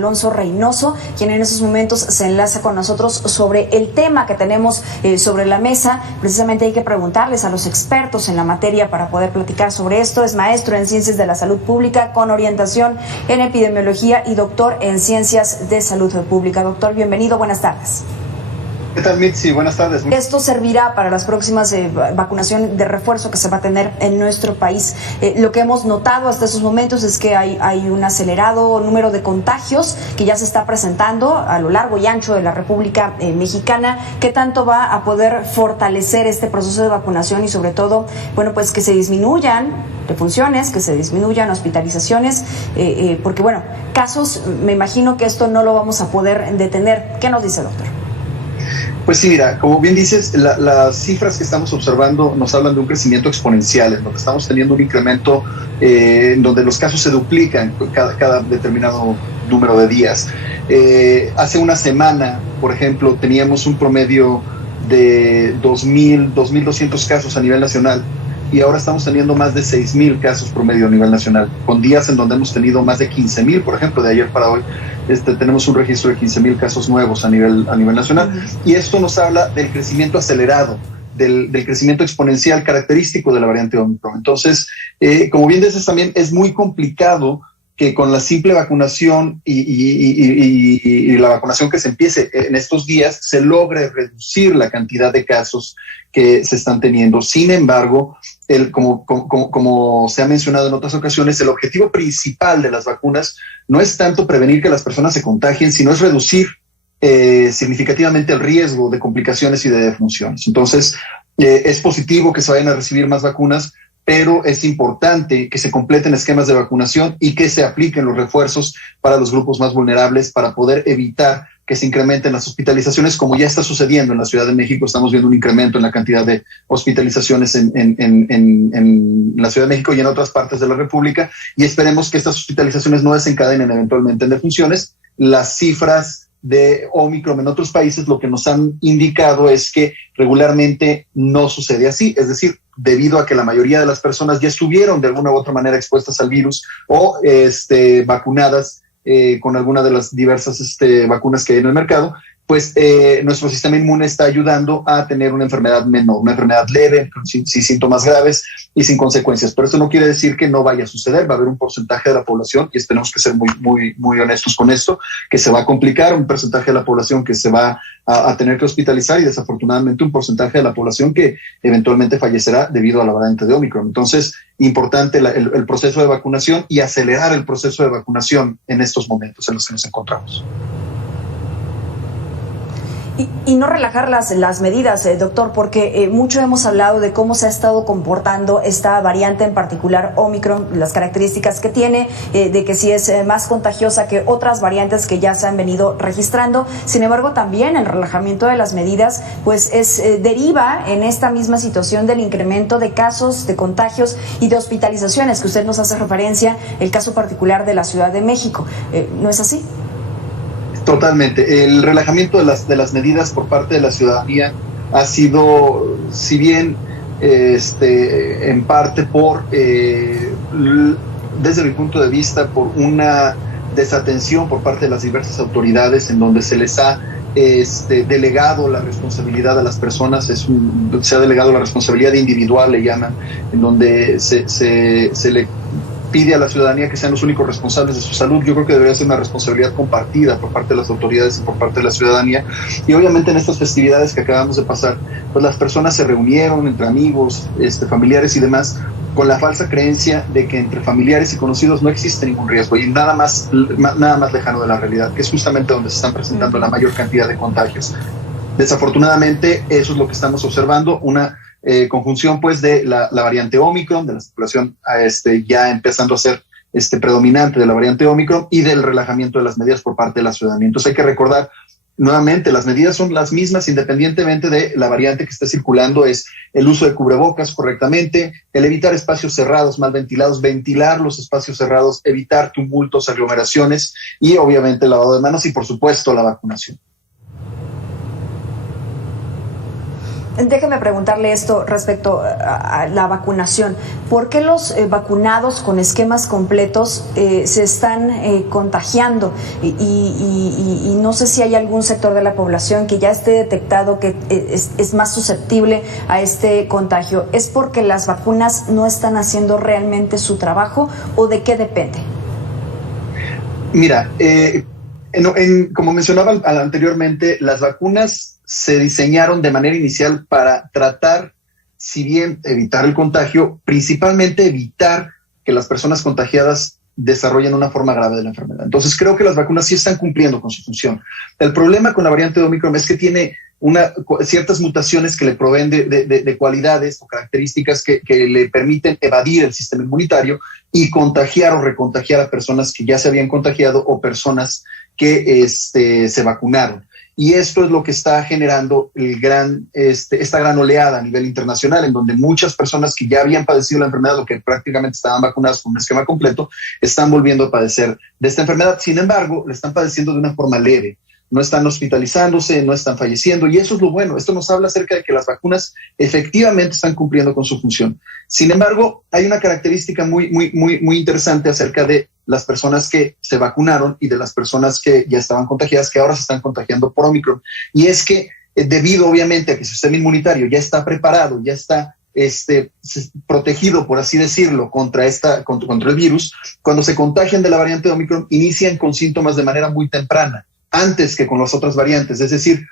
Alonso Reynoso, quien en estos momentos se enlaza con nosotros sobre el tema que tenemos sobre la mesa. Precisamente hay que preguntarles a los expertos en la materia para poder platicar sobre esto. Es maestro en Ciencias de la Salud Pública con orientación en Epidemiología y doctor en Ciencias de Salud Pública. Doctor, bienvenido, buenas tardes. ¿Qué tal, Mitzi? Buenas tardes. Esto servirá para las próximas vacunación de refuerzo que se va a tener en nuestro país. Lo que hemos notado hasta esos momentos es que hay un acelerado número de contagios que ya se está presentando a lo largo y ancho de la República Mexicana. ¿Qué tanto va a poder fortalecer este proceso de vacunación y sobre todo, bueno, pues que se disminuyan defunciones, que se disminuyan hospitalizaciones? Porque, bueno, casos, me imagino que esto no lo vamos a poder detener. ¿Qué nos dice, doctor? Pues sí, mira, como bien dices, las cifras que estamos observando nos hablan de un crecimiento exponencial, en donde estamos teniendo un incremento en donde los casos se duplican cada determinado número de días. Hace una semana, por ejemplo, teníamos un promedio de 2.200 casos a nivel nacional, y ahora estamos teniendo más de 6.000 casos promedio a nivel nacional, con días en donde hemos tenido más de 15.000, por ejemplo, de ayer para hoy, tenemos un registro de 15.000 casos nuevos a nivel nacional, y esto nos habla del crecimiento acelerado, del crecimiento exponencial característico de la variante Omicron. Entonces, como bien dices, también es muy complicado que con la simple vacunación y la vacunación que se empiece en estos días se logre reducir la cantidad de casos que se están teniendo. Sin embargo, como se ha mencionado en otras ocasiones, el objetivo principal de las vacunas no es tanto prevenir que las personas se contagien, sino es reducir significativamente el riesgo de complicaciones y de defunciones. Entonces, es positivo que se vayan a recibir más vacunas, pero es importante que se completen esquemas de vacunación y que se apliquen los refuerzos para los grupos más vulnerables para poder evitar que se incrementen las hospitalizaciones, como ya está sucediendo en la Ciudad de México. Estamos viendo un incremento en la cantidad de hospitalizaciones en la Ciudad de México y en otras partes de la República, y esperemos que estas hospitalizaciones no desencadenen eventualmente en defunciones. Las cifras de Omicron en otros países lo que nos han indicado es que regularmente no sucede así, es decir, debido a que la mayoría de las personas ya estuvieron de alguna u otra manera expuestas al virus o vacunadas con alguna de las diversas vacunas que hay en el mercado, pues nuestro sistema inmune está ayudando a tener una enfermedad menor, una enfermedad leve, sin síntomas graves y sin consecuencias. Pero esto no quiere decir que no vaya a suceder. Va a haber un porcentaje de la población, y tenemos que ser muy honestos con esto, que se va a complicar, un porcentaje de la población que se va a tener que hospitalizar, y desafortunadamente un porcentaje de la población que eventualmente fallecerá debido a la variante de Omicron. Entonces, importante el proceso de vacunación y acelerar el proceso de vacunación en estos momentos en los que nos encontramos. Y no relajar las medidas, doctor, porque mucho hemos hablado de cómo se ha estado comportando esta variante en particular, Omicron, las características que tiene, de que sí es más contagiosa que otras variantes que ya se han venido registrando. Sin embargo, también el relajamiento de las medidas pues deriva en esta misma situación del incremento de casos, de contagios y de hospitalizaciones, que usted nos hace referencia, el caso particular de la Ciudad de México. ¿No es así? Totalmente. El relajamiento de las medidas por parte de la ciudadanía ha sido, si bien en parte desde mi punto de vista, por una desatención por parte de las diversas autoridades, en donde se les ha delegado la responsabilidad a las personas, se ha delegado la responsabilidad individual, le llaman, en donde se le pide a la ciudadanía que sean los únicos responsables de su salud. Yo creo que debería ser una responsabilidad compartida por parte de las autoridades y por parte de la ciudadanía. Y obviamente en estas festividades que acabamos de pasar, pues las personas se reunieron entre amigos, familiares y demás, con la falsa creencia de que entre familiares y conocidos no existe ningún riesgo, y nada más lejano de la realidad, que es justamente donde se están presentando la mayor cantidad de contagios. Desafortunadamente, eso es lo que estamos observando, una conjunción pues de la variante Omicron, de la circulación ya empezando a ser predominante de la variante Omicron, y del relajamiento de las medidas por parte de la ciudadanía. Entonces hay que recordar nuevamente, las medidas son las mismas independientemente de la variante que esté circulando. Es el uso de cubrebocas correctamente, el evitar espacios cerrados mal ventilados, ventilar los espacios cerrados, evitar tumultos, aglomeraciones, y obviamente el lavado de manos y por supuesto la vacunación. Déjeme preguntarle esto respecto a la vacunación. ¿Por qué los vacunados con esquemas completos se están contagiando? Y no sé si hay algún sector de la población que ya esté detectado que es más susceptible a este contagio. ¿Es porque las vacunas no están haciendo realmente su trabajo o de qué depende? Mira, como mencionaba anteriormente, las vacunas se diseñaron de manera inicial para tratar, si bien evitar el contagio, principalmente evitar que las personas contagiadas desarrollen una forma grave de la enfermedad. Entonces creo que las vacunas sí están cumpliendo con su función. El problema con la variante de Omicron es que tiene ciertas mutaciones que le proveen de cualidades o características que le permiten evadir el sistema inmunitario y contagiar o recontagiar a personas que ya se habían contagiado o personas que se vacunaron. Y esto es lo que está generando esta gran oleada a nivel internacional, en donde muchas personas que ya habían padecido la enfermedad o que prácticamente estaban vacunadas con un esquema completo, están volviendo a padecer de esta enfermedad. Sin embargo, la están padeciendo de una forma leve. No están hospitalizándose, no están falleciendo, y eso es lo bueno. Esto nos habla acerca de que las vacunas efectivamente están cumpliendo con su función. Sin embargo, hay una característica muy interesante acerca de las personas que se vacunaron y de las personas que ya estaban contagiadas, que ahora se están contagiando por Omicron. Y es que debido obviamente a que su sistema inmunitario ya está preparado, ya está protegido, por así decirlo, contra el virus, cuando se contagian de la variante de Omicron, inician con síntomas de manera muy temprana, antes que con las otras variantes, es decir,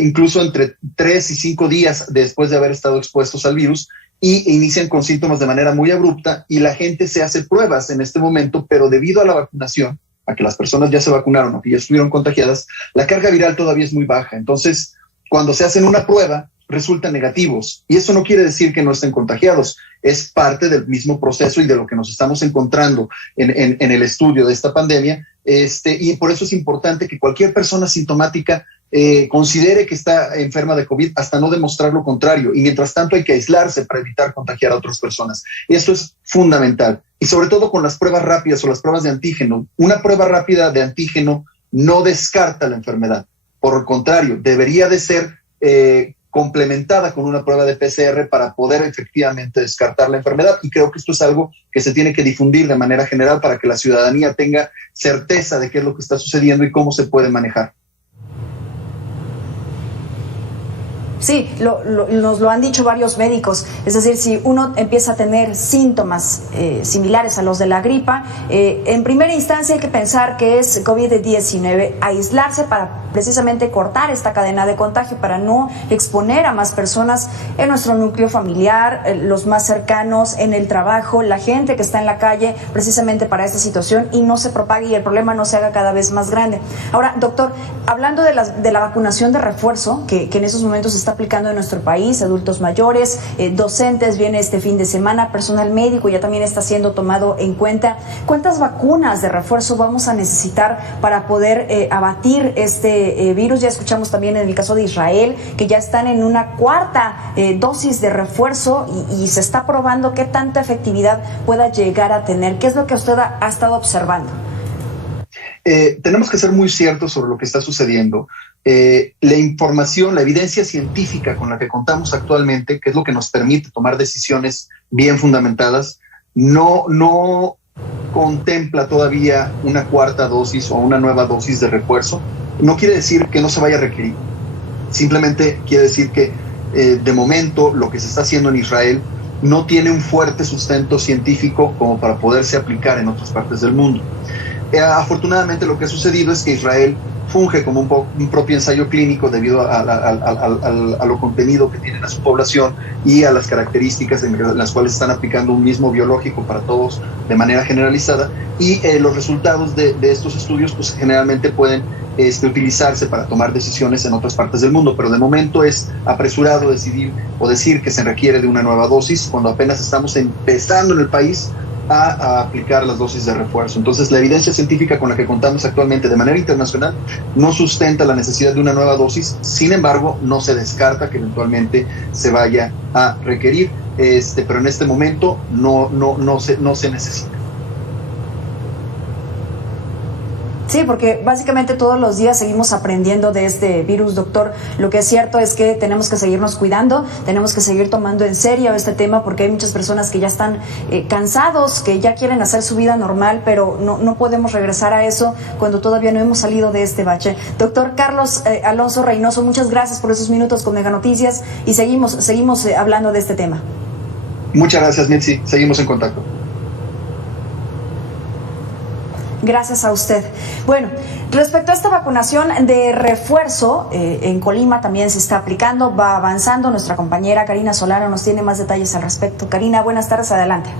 incluso entre 3 y 5 días después de haber estado expuestos al virus, y inician con síntomas de manera muy abrupta, y la gente se hace pruebas en este momento, pero debido a la vacunación, a que las personas ya se vacunaron o que ya estuvieron contagiadas, la carga viral todavía es muy baja. Entonces, cuando se hacen una prueba, resultan negativos, y eso no quiere decir que no estén contagiados, es parte del mismo proceso y de lo que nos estamos encontrando en el estudio de esta pandemia, y por eso es importante que cualquier persona sintomática considere que está enferma de COVID hasta no demostrar lo contrario, y mientras tanto hay que aislarse para evitar contagiar a otras personas. Esto es fundamental, y sobre todo con las pruebas rápidas o las pruebas de antígeno. Una prueba rápida de antígeno no descarta la enfermedad, por el contrario, debería de ser complementada con una prueba de PCR para poder efectivamente descartar la enfermedad, y creo que esto es algo que se tiene que difundir de manera general para que la ciudadanía tenga certeza de qué es lo que está sucediendo y cómo se puede manejar. Sí, nos lo han dicho varios médicos. Es decir, si uno empieza a tener síntomas similares a los de la gripa, en primera instancia hay que pensar que es COVID-19, aislarse para precisamente cortar esta cadena de contagio, para no exponer a más personas en nuestro núcleo familiar, los más cercanos, en el trabajo, la gente que está en la calle, precisamente para esta situación, y no se propague y el problema no se haga cada vez más grande. Ahora, doctor, hablando de la vacunación de refuerzo, que en esos momentos se está aplicando en nuestro país, adultos mayores, docentes, viene este fin de semana, personal médico ya también está siendo tomado en cuenta. ¿Cuántas vacunas de refuerzo vamos a necesitar para poder abatir este virus? Ya escuchamos también en el caso de Israel que ya están en una cuarta dosis de refuerzo y se está probando qué tanta efectividad pueda llegar a tener. ¿Qué es lo que usted ha estado observando? Tenemos que ser muy ciertos sobre lo que está sucediendo. La información, la evidencia científica con la que contamos actualmente, que es lo que nos permite tomar decisiones bien fundamentadas, no contempla todavía una cuarta dosis o una nueva dosis de refuerzo. No quiere decir que no se vaya a requerir. Simplemente quiere decir que de momento lo que se está haciendo en Israel no tiene un fuerte sustento científico como para poderse aplicar en otras partes del mundo. Afortunadamente lo que ha sucedido es que Israel funge como un propio ensayo clínico debido a lo contenido que tienen a su población y a las características en las cuales están aplicando un mismo biológico para todos de manera generalizada, y los resultados de estos estudios pues generalmente pueden utilizarse para tomar decisiones en otras partes del mundo, pero de momento es apresurado decidir o decir que se requiere de una nueva dosis cuando apenas estamos empezando en el país a aplicar las dosis de refuerzo. Entonces, la evidencia científica con la que contamos actualmente de manera internacional no sustenta la necesidad de una nueva dosis. Sin embargo, no se descarta que eventualmente se vaya a requerir, pero en este momento no se necesita. Sí, porque básicamente todos los días seguimos aprendiendo de este virus, doctor. Lo que es cierto es que tenemos que seguirnos cuidando, tenemos que seguir tomando en serio este tema, porque hay muchas personas que ya están cansados, que ya quieren hacer su vida normal, pero no podemos regresar a eso cuando todavía no hemos salido de este bache. Doctor Carlos Alonso Reynoso, muchas gracias por esos minutos con Mega Noticias y seguimos hablando de este tema. Muchas gracias, Mitzi. Seguimos en contacto. Gracias a usted. Bueno, respecto a esta vacunación de refuerzo, en Colima también se está aplicando, va avanzando. Nuestra compañera Karina Solano nos tiene más detalles al respecto. Karina, buenas tardes, adelante.